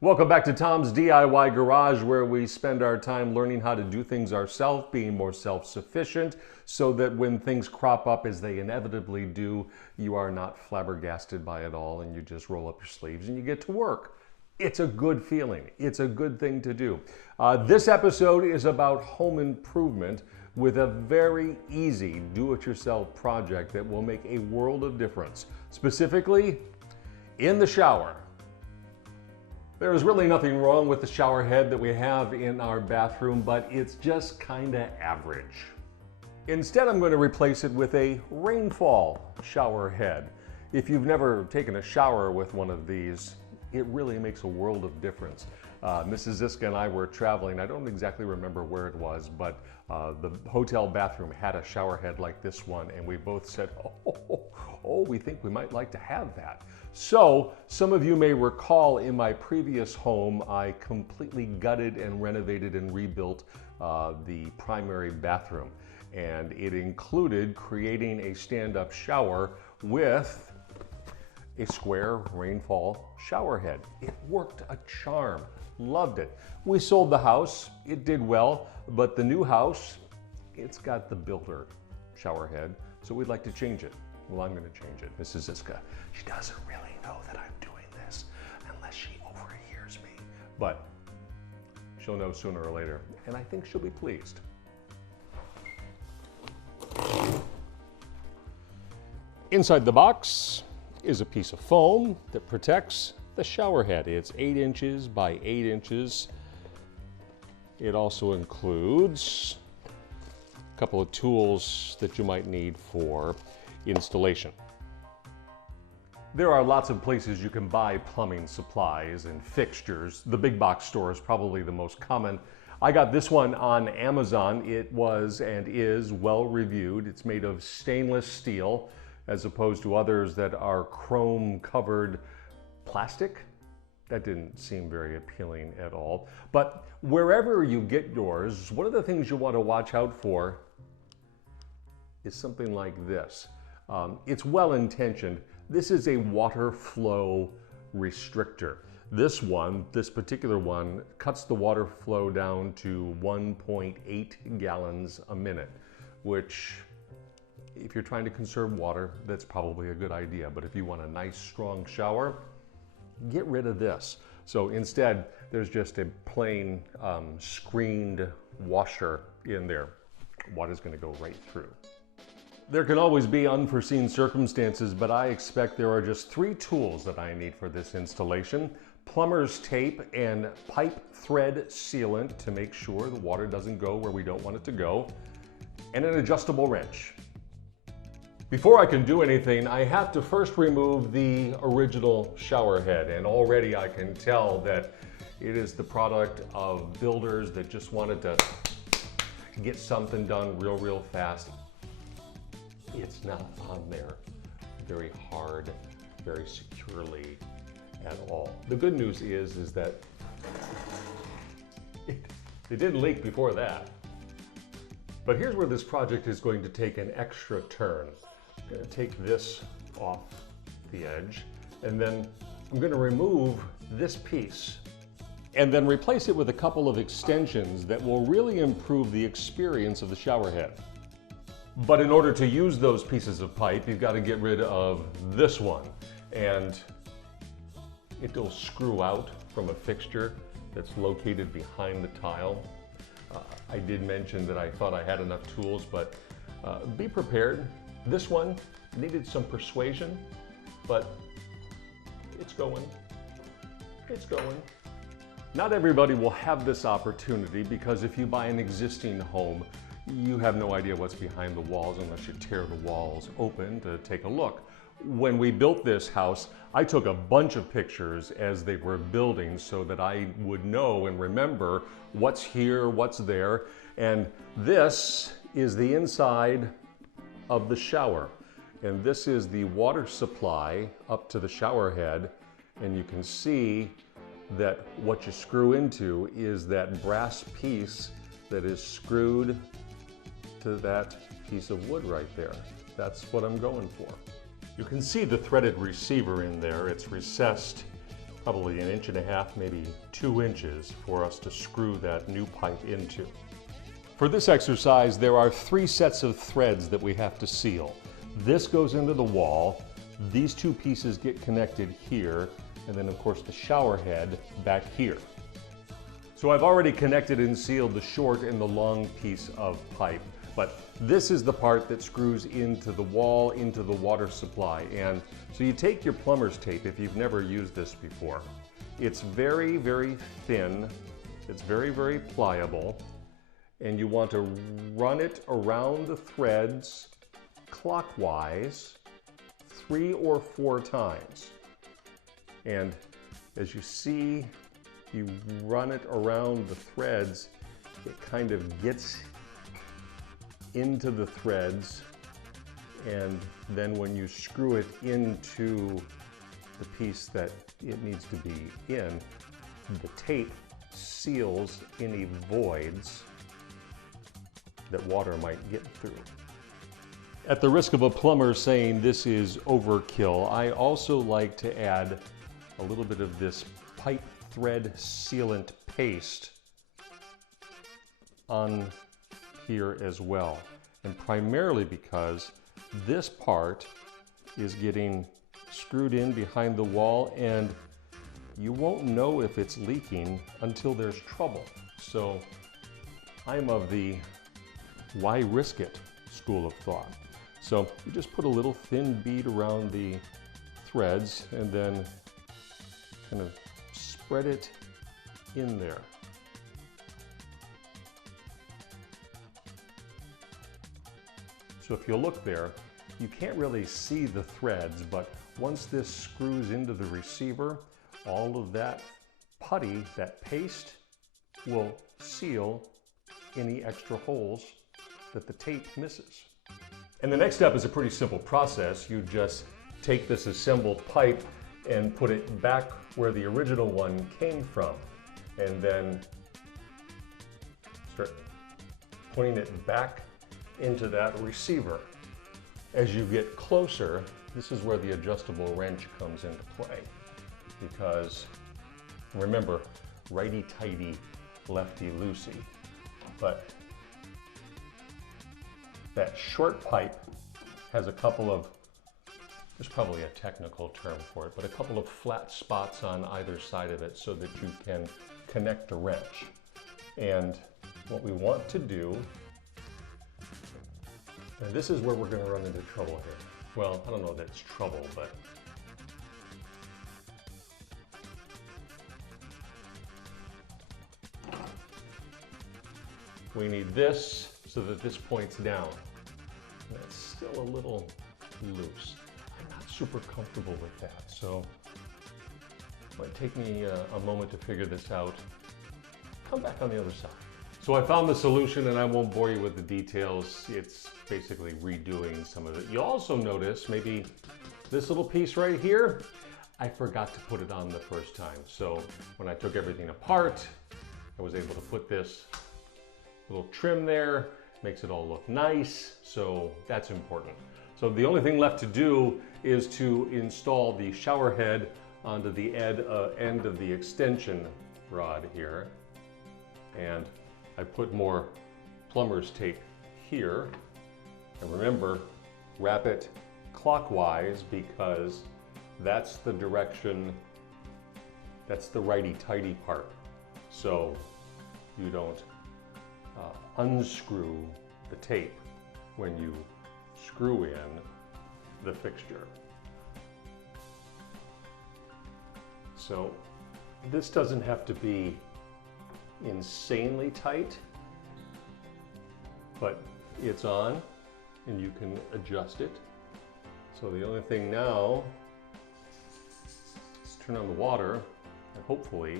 Welcome back to Tom's DIY Garage, where we spend our time learning how to do things ourselves, being more self-sufficient, so that when things crop up, as they inevitably do, you are not flabbergasted by it all and you just roll up your sleeves and you get to work. It's a good feeling. It's a good thing to do. This episode is about home improvement with a very easy do-it-yourself project that will make a world of difference, specifically in the shower. There is really nothing wrong with the shower head that we have in our bathroom, but it's just kinda average. Instead, I'm going to replace it with a rainfall shower head. If you've never taken a shower with one of these, it really makes a world of difference. Mrs. Zizka and I were traveling. I don't exactly remember where it was, but the hotel bathroom had a shower head like this one, and we both said, oh, we think we might like to have that. So, some of you may recall in my previous home, I completely gutted and renovated and rebuilt the primary bathroom. And it included creating a stand-up shower with a square rainfall shower head. It worked a charm. Loved it. We sold the house. It did well, but the new house, it's got the builder shower head, so we'd like to change it. Well, I'm going to change it. Mrs. Zizka, she doesn't really know that I'm doing this unless she overhears me, but she'll know sooner or later, and I think she'll be pleased. Inside the box is a piece of foam that protects the shower head. It's 8 inches by 8 inches. It also includes a couple of tools that you might need for installation. There are lots of places you can buy plumbing supplies and fixtures. The big box store is probably the most common. I got this one on Amazon. It was and is well reviewed. It's made of stainless steel as opposed to others that are chrome covered plastic. That didn't seem very appealing at all. But wherever you get yours, one of the things you want to watch out for is something like this. It's well intentioned. This is a water flow restrictor. This particular one, cuts the water flow down to 1.8 gallons a minute, which, if you're trying to conserve water, that's probably a good idea. But if you want a nice, strong shower, get rid of this. So instead, there's just a plain screened washer in there. Water's going to go right through. There can always be unforeseen circumstances, but I expect there are just 3 tools that I need for this installation: plumber's tape and pipe thread sealant to make sure the water doesn't go where we don't want it to go, and an adjustable wrench. Before I can do anything, I have to first remove the original shower head, and already I can tell that it is the product of builders that just wanted to get something done real fast. It's not on there very hard, very securely at all. The good news is that it didn't leak before that. But here's where this project is going to take an extra turn. I'm going to take this off the edge, and then I'm going to remove this piece and then replace it with a couple of extensions that will really improve the experience of the shower head. But in order to use those pieces of pipe, you've got to get rid of this one, and it will screw out from a fixture that's located behind the tile. I did mention that I thought I had enough tools, but be prepared. This one needed some persuasion, but it's going. It's going. Not everybody will have this opportunity, because if you buy an existing home, you have no idea what's behind the walls unless you tear the walls open to take a look. When we built this house, I took a bunch of pictures as they were building so that I would know and remember what's here, what's there. And this is the inside of the shower. And this is the water supply up to the shower head. And you can see that what you screw into is that brass piece that is screwed to that piece of wood right there. That's what I'm going for. You can see the threaded receiver in there. It's recessed probably 1.5 inches, maybe 2 inches for us to screw that new pipe into. For this exercise, there are 3 sets of threads that we have to seal. This goes into the wall, these 2 pieces get connected here, and then of course the shower head back here. So I've already connected and sealed the short and the long piece of pipe, but this is the part that screws into the wall, into the water supply. And so you take your plumber's tape, if you've never used this before. It's very, very thin, it's very, very pliable, and you want to run it around the threads clockwise 3 or 4 times. And as you see, you run it around the threads, it kind of gets into the threads, and then when you screw it into the piece that it needs to be in, the tape seals any voids that water might get through. At the risk of a plumber saying this is overkill, I also like to add a little bit of this pipe thread sealant paste on here as well, and primarily because this part is getting screwed in behind the wall and you won't know if it's leaking until there's trouble. So I'm of the why risk it school of thought. So you just put a little thin bead around the threads and then kind of spread it in there. So if you look there, you can't really see the threads, but once this screws into the receiver, all of that putty, that paste, will seal any extra holes that the tape misses. And the next step is a pretty simple process. You just take this assembled pipe and put it back where the original one came from, and then start putting it back into that receiver. As you get closer, this is where the adjustable wrench comes into play, because remember, righty-tighty, lefty-loosey. But that short pipe has a couple of, there's probably a technical term for it, but a couple of flat spots on either side of it so that you can connect a wrench. And what we want to do, and this is where we're going to run into trouble here. Well, I don't know that it's trouble, but we need this so that this points down. And it's still a little loose. I'm not super comfortable with that, so it might take me a moment to figure this out. Come back on the other side. So I found the solution, and I won't bore you with the details. It's basically redoing some of it. You'll also notice maybe this little piece right here, I forgot to put it on the first time. So when I took everything apart, I was able to put this little trim there, makes it all look nice, so that's important. So the only thing left to do is to install the shower head onto the end of the extension rod here. And I put more plumber's tape here. And remember, wrap it clockwise because that's the direction, that's the righty-tighty part. So you don't unscrew the tape when you screw in the fixture. So this doesn't have to be insanely tight, but it's on and you can adjust it. So the only thing now is turn on the water and hopefully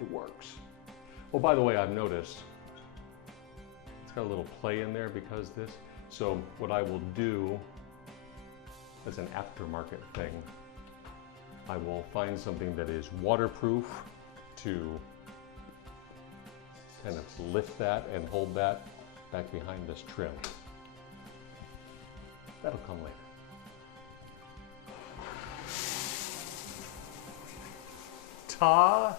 it works. Oh, by the way, I've noticed it's got a little play in there because this. So what I will do as an aftermarket thing, I will find something that is waterproof to kind of lift that and hold that back behind this trim. That'll come later. Ta-da!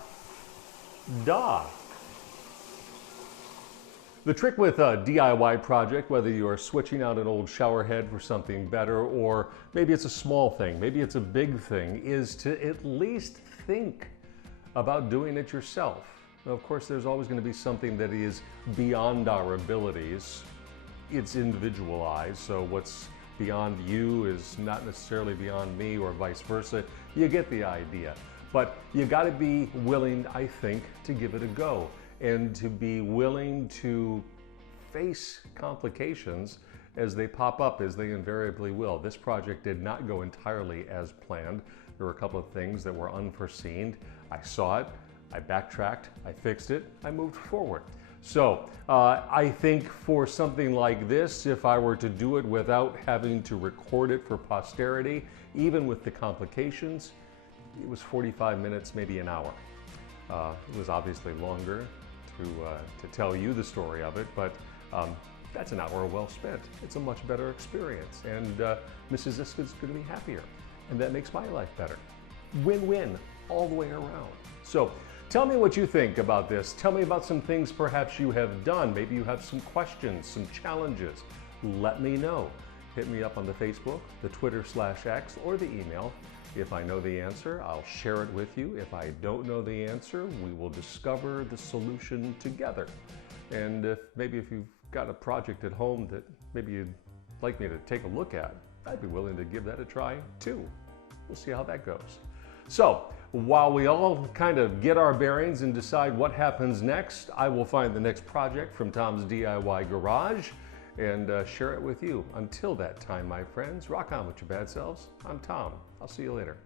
The trick with a DIY project, whether you are switching out an old shower head for something better, or maybe it's a small thing, maybe it's a big thing, is to at least think about doing it yourself. Now, of course, there's always going to be something that is beyond our abilities. It's individualized, so what's beyond you is not necessarily beyond me, or vice versa. You get the idea. But you got to be willing, I think, to give it a go, and to be willing to face complications as they pop up, as they invariably will. This project did not go entirely as planned. There were a couple of things that were unforeseen. I saw it, I backtracked, I fixed it, I moved forward. So I think for something like this, if I were to do it without having to record it for posterity, even with the complications, it was 45 minutes, maybe an hour. It was obviously longer to tell you the story of it, but that's an hour well spent. It's a much better experience, and Mrs. Zizka's going to be happier, and that makes my life better. Win-win all the way around. So tell me what you think about this. Tell me about some things perhaps you have done. Maybe you have some questions, some challenges. Let me know. Hit me up on the Facebook, the Twitter/X, or the email. If I know the answer, I'll share it with you. If I don't know the answer, we will discover the solution together. And if you've got a project at home that maybe you'd like me to take a look at, I'd be willing to give that a try too. We'll see how that goes. So while we all kind of get our bearings and decide what happens next, I will find the next project from Tom's DIY Garage and share it with you. Until that time, my friends, rock on with your bad selves. I'm Tom. I'll see you later.